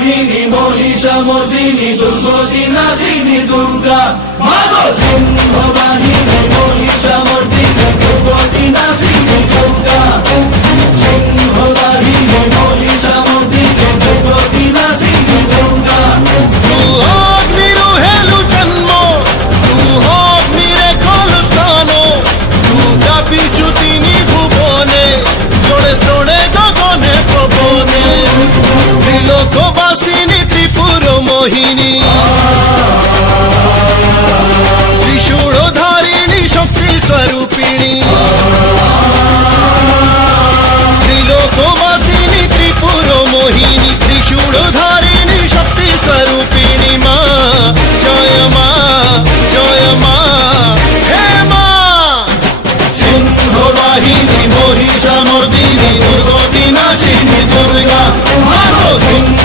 বাহিনী মহিষামর্দিনী দুর্গতি নাশিনী দুর্গা মাগো সিংহ বাহিনী মহিষামর্দিনী দুর্গতি নাশিনী দুর্গা সিংহ বাহিনী মহিষামর্দিনী দুর্গতি নাশিনী দুর্গা তু অগ্নিরু হেলু জন্ম তু অগ্নিরে কলস্থান তু ব্যাপিছু তিনি ভুবনে জোড়ে স্তোড়ে গগনে পবনে ত্রিলোকবাসিনী ত্রিপুর মোহিনী ত্রিশূলধারিণী শক্তি স্বরূপিণী ত্রিলোকবাসিনী ত্রিপুর মোহিনী ত্রিশূলধারিণী শক্তি স্বরূপিণী মা জয় মা হে মা সিংহ বাহিনী মহিষামর্দিনী দুর্গতি নাশিনী দুর্গা মাগো সিংহ